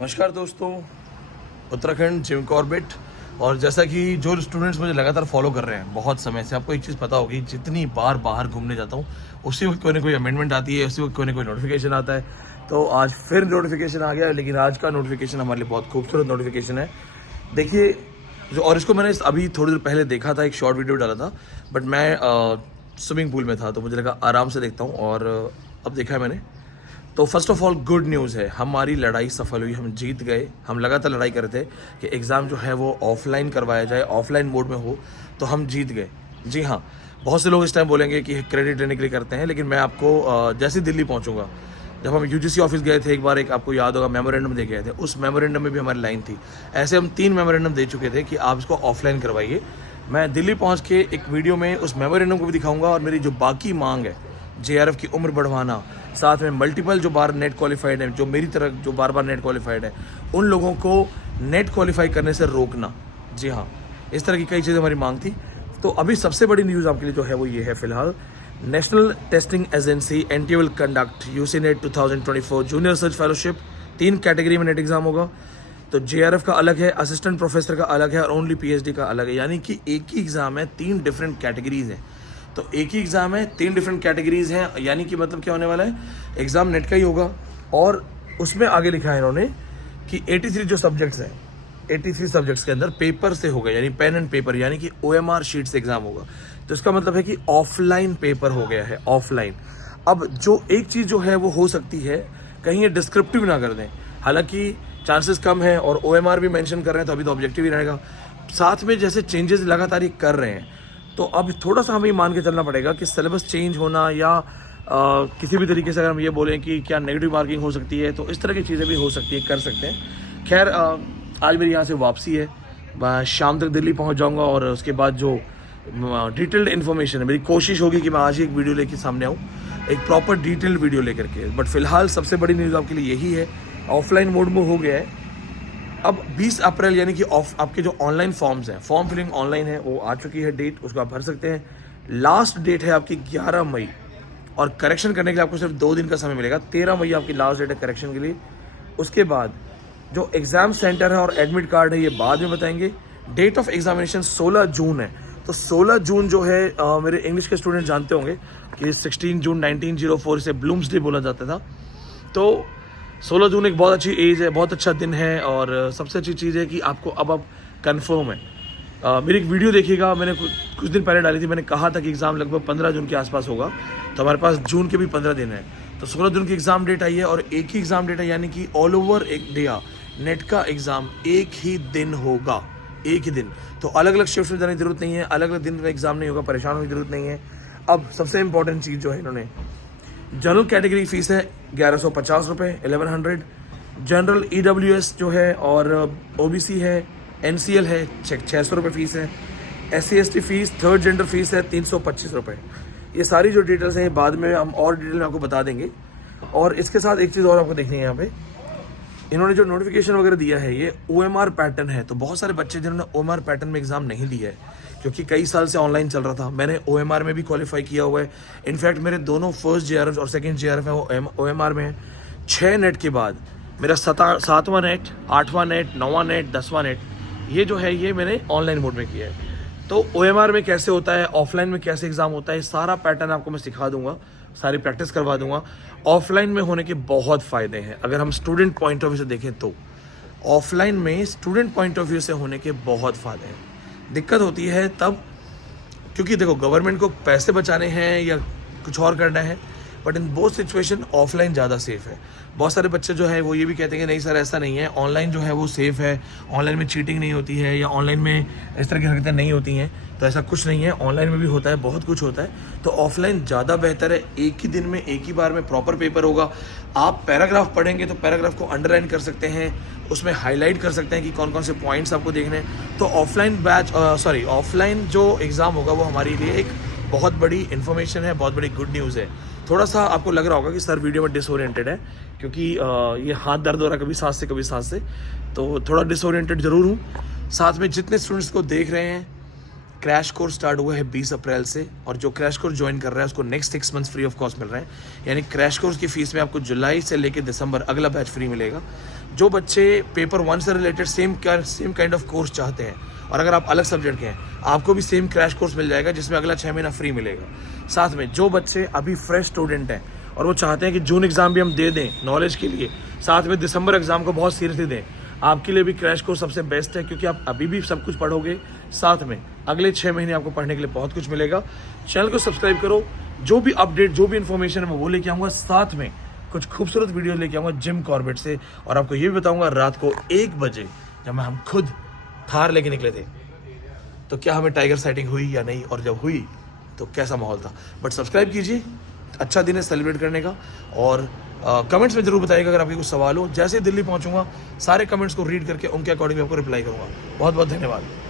नमस्कार दोस्तों, Uttarakhand Jim Corbett. और जैसा कि जो स्टूडेंट्स मुझे लगातार फॉलो कर रहे हैं बहुत समय से, आपको एक चीज़ पता होगी, जितनी बार बाहर घूमने जाता हूँ उसी वक्त कोई ना कोई अमेंडमेंट आती है, उसी वक्त कोई ना कोई नोटिफिकेशन आता है। तो आज फिर नोटिफिकेशन आ गया, लेकिन आज का नोटिफिकेशन हमारे लिए बहुत खूबसूरत नोटिफिकेशन है। देखिए जो, और इसको मैंने अभी थोड़ी देर पहले देखा था, एक शॉर्ट वीडियो डाला था, बट मैं स्विमिंग पूल में था तो मुझे लगा आराम से देखता हूँ, और अब देखा है मैंने। तो first of all good news है, हमारी लड़ाई सफल हुई, हम जीत गए। हम लगातार लड़ाई कर रहे थे कि एग्ज़ाम जो है वो ऑफलाइन करवाया जाए, ऑफलाइन मोड में हो, तो हम जीत गए। जी हाँ, बहुत से लोग इस टाइम बोलेंगे कि क्रेडिट लेने के लिए करते हैं, लेकिन मैं आपको जैसे दिल्ली पहुंचूंगा, जब हम यूजीसी ऑफिस गए थे एक बार, एक आपको याद होगा मेमोरेंडम दे गए थे, उस मेमोरेंडम में भी हमारी लाइन थी। ऐसे हम 3 मेमोरेंडम दे चुके थे कि आप इसको ऑफलाइन करवाइए। मैं दिल्ली पहुँच के एक वीडियो में उस मेमोरेंडम को भी दिखाऊँगा, और मेरी जो बाकी मांग है, जेआरएफ की उम्र बढ़वाना, साथ में मल्टीपल जो बार नेट क्वालिफाइड है, जो मेरी तरह जो बार बार नेट क्वालिफाइड है, उन लोगों को नेट क्वालिफाई करने से रोकना। जी हाँ, इस तरह की कई चीज़ें हमारी मांग थी। तो अभी सबसे बड़ी न्यूज़ आपके लिए जो है वो ये है, फिलहाल national testing agency NTA will conduct UC net 2024 junior research fellowship. 3 category में नेट एग्जाम होगा। तो जेआरएफ का अलग है, असिस्टेंट प्रोफेसर का अलग है, और ओनली पीएचडी का अलग है। यानी कि एक ही एग्ज़ाम है, 3 डिफरेंट कैटेगरीज हैं। तो एक ही एग्ज़ाम है, 3 डिफरेंट कैटेगरीज हैं। यानी कि मतलब क्या होने वाला है, एग्ज़ाम नेट का ही होगा, और उसमें आगे लिखा है इन्होंने कि 83 जो सब्जेक्ट्स हैं, 83 सब्जेक्ट्स के अंदर पेपर से होगा, यानी पेन एंड पेपर, यानी कि ओएमआर शीट से एग्ज़ाम होगा। तो इसका मतलब है कि ऑफलाइन पेपर हो गया है, ऑफलाइन। अब जो एक चीज़ जो है वो हो सकती है, कहीं ये डिस्क्रिप्टिव ना कर दें, हालांकि चांसेस कम है, और ओएमआर भी मेंशन कर रहे हैं, तो अभी तो ऑब्जेक्टिव ही रहेगा। साथ में जैसे चेंजेस लगातार ये कर रहे हैं, तो अब थोड़ा सा हमें मान के चलना पड़ेगा कि सिलेबस चेंज होना, या किसी भी तरीके से अगर हम ये बोलें कि क्या नेगेटिव मार्किंग हो सकती है, तो इस तरह की चीज़ें भी हो सकती है, कर सकते हैं। खैर, आज मेरी यहाँ से वापसी है, मैं शाम तक दिल्ली पहुँच जाऊँगा, और उसके बाद जो डिटेल्ड इन्फॉर्मेशन है, मेरी कोशिश होगी कि मैं आज ही एक वीडियो लेके सामने आऊँ, एक प्रॉपर डिटेल्ड वीडियो लेकर के। बट फिलहाल सबसे बड़ी न्यूज़ आपके लिए यही है, ऑफलाइन मोड में हो गया है। अब 20 अप्रैल यानी कि आपके जो ऑनलाइन फॉर्म्स हैं, फॉर्म फिलिंग ऑनलाइन है, वो आ चुकी है डेट, उसको आप भर सकते हैं। लास्ट डेट है आपकी 11 मई, और करेक्शन करने के लिए आपको सिर्फ 2 दिन का समय मिलेगा। 13 मई आपकी लास्ट डेट है करेक्शन के लिए। उसके बाद जो एग्ज़ाम सेंटर है और एडमिट कार्ड है, ये बाद में बताएंगे। डेट ऑफ एग्जामिनेशन 16 जून है। तो 16 जून जो है, मेरे इंग्लिश के स्टूडेंट जानते होंगे कि 16 जून 1904 से ब्लूम्सडे बोला जाता था। तो 16 जून एक बहुत अच्छी एज है, बहुत अच्छा दिन है, और सबसे अच्छी चीज़ है कि आपको अब कंफर्म है। मेरी एक वीडियो देखिएगा, मैंने कुछ दिन पहले डाली थी, मैंने कहा था कि एग्ज़ाम लगभग 15 जून के आसपास होगा, तो हमारे पास जून के भी 15 दिन है। तो 16 जून की एग्ज़ाम डेट आई है, और एक ही एग्ज़ाम डेट है, यानी कि ऑल ओवर इंडिया नेट का एग्ज़ाम एक ही दिन होगा, एक ही दिन। तो अलग अलग शिफ्ट में जाने की जरूरत नहीं है, अलग अलग दिन में एग्ज़ाम नहीं होगा, परेशान होने की जरूरत नहीं है। अब सबसे इंपॉर्टेंट चीज़ जो है, इन्होंने जनरल कैटेगरी फीस है 1150 रुपये, 1100। जनरल ईडब्ल्यूएस जो है, और ओबीसी है, एनसीएल है, 600 रुपये फीस है। SC ST fees, third gender fees है 325 रुपये। ये सारी जो डिटेल्स हैं बाद में हम और डिटेल में आपको बता देंगे। और इसके साथ एक चीज़ और आपको देखनी है, यहाँ पे इन्होंने जो नोटिफिकेशन वगैरह दिया है, ये ओएमआर पैटर्न है। तो बहुत सारे बच्चे जिन्होंने ओएमआर पैटर्न में एग्जाम नहीं दिया है, क्योंकि कई साल से ऑनलाइन चल रहा था, मैंने ओएमआर में भी क्वालिफाई किया हुआ है। इनफैक्ट मेरे दोनों फर्स्ट जेआरएफ और सेकंड जेआरएफ है वो ओएमआर में है। 6 नेट के बाद मेरा 7वां नेट, 8वां नेट, 9वां नेट, 10वां नेट, ये जो है ये मैंने ऑनलाइन मोड में किया है। तो ओएमआर में कैसे होता है, ऑफलाइन में कैसे एग्जाम होता है, सारा पैटर्न आपको मैं सिखा दूंगा, सारी प्रैक्टिस करवा दूंगा। ऑफलाइन में होने के बहुत फ़ायदे हैं, अगर हम स्टूडेंट पॉइंट ऑफ व्यू से देखें तो ऑफलाइन में स्टूडेंट पॉइंट ऑफ व्यू से होने के बहुत फ़ायदे हैं। दिक्कत होती है तब, क्योंकि देखो गवर्नमेंट को पैसे बचाने हैं या कुछ और करना है, but in both situation offline ज़्यादा सेफ़ है। बहुत सारे बच्चे जो है वो ये भी कहते हैं कि नहीं सर ऐसा नहीं है, ऑनलाइन जो है वो सेफ़ है, ऑनलाइन में चीटिंग नहीं होती है, या ऑनलाइन में इस तरह की हरकतें नहीं होती हैं। तो ऐसा कुछ नहीं है, ऑनलाइन में भी होता है, बहुत कुछ होता है। तो ऑफलाइन ज़्यादा बेहतर है, एक ही दिन में एक ही बार में प्रॉपर पेपर होगा। आप पैराग्राफ पढ़ेंगे तो पैराग्राफ को अंडरलाइन कर सकते हैं, उसमें हाईलाइट कर सकते हैं कि कौन कौन से पॉइंट्स आपको देखने हैं। तो ऑफलाइन जो एग्ज़ाम होगा वो हमारे लिए एक बहुत बड़ी इन्फॉर्मेशन है, बहुत बड़ी गुड न्यूज़ है। थोड़ा सा आपको लग रहा होगा कि सर वीडियो में डिसोरिएंटेड है, क्योंकि ये हाथ दर्द हो रहा है कभी सांस से कभी सांस से, तो थोड़ा डिसोरिएंटेड ज़रूर हूँ। साथ में जितने स्टूडेंट्स को देख रहे हैं, क्रैश कोर्स स्टार्ट हुआ है 20 अप्रैल से, और जो क्रैश कोर्स ज्वाइन कर रहा है उसको next 6 months free of cost मिल रहा है। यानी क्रैश कोर्स की फीस में आपको जुलाई से लेकर दिसंबर अगला बैच फ्री मिलेगा। जो बच्चे पेपर 1 से related same kind of course चाहते हैं, और अगर आप अलग सब्जेक्ट के हैं, आपको भी सेम क्रैश कोर्स मिल जाएगा जिसमें अगला 6 महीना फ्री मिलेगा। साथ में जो बच्चे अभी फ्रेश स्टूडेंट हैं और वो चाहते हैं कि जून एग्ज़ाम भी हम दे दें नॉलेज के लिए, साथ में दिसंबर एग्ज़ाम को बहुत सीरियसली दें, आपके लिए भी क्रैश कोर्स सबसे बेस्ट है, क्योंकि आप अभी भी सब कुछ पढ़ोगे, साथ में अगले 6 महीने आपको पढ़ने के लिए बहुत कुछ मिलेगा। चैनल को सब्सक्राइब करो, जो भी अपडेट, जो भी इन्फॉर्मेशन है मैं वो लेके आऊँगा, साथ में कुछ खूबसूरत वीडियो लेके आऊँगा जिम कॉर्बेट से, और आपको ये भी बताऊँगा रात को 1 बजे जब हम खुद थार लेके निकले थे तो क्या हमें टाइगर साइटिंग हुई या नहीं, और जब हुई तो कैसा माहौल था। बट सब्सक्राइब कीजिए, अच्छा दिन है सेलिब्रेट करने का, और कमेंट्स में जरूर बताइएगा अगर आपके कुछ सवाल हो। जैसे ही दिल्ली पहुंचूंगा सारे कमेंट्स को रीड करके उनके अकॉर्डिंग आपको रिप्लाई करूंगा। बहुत बहुत धन्यवाद।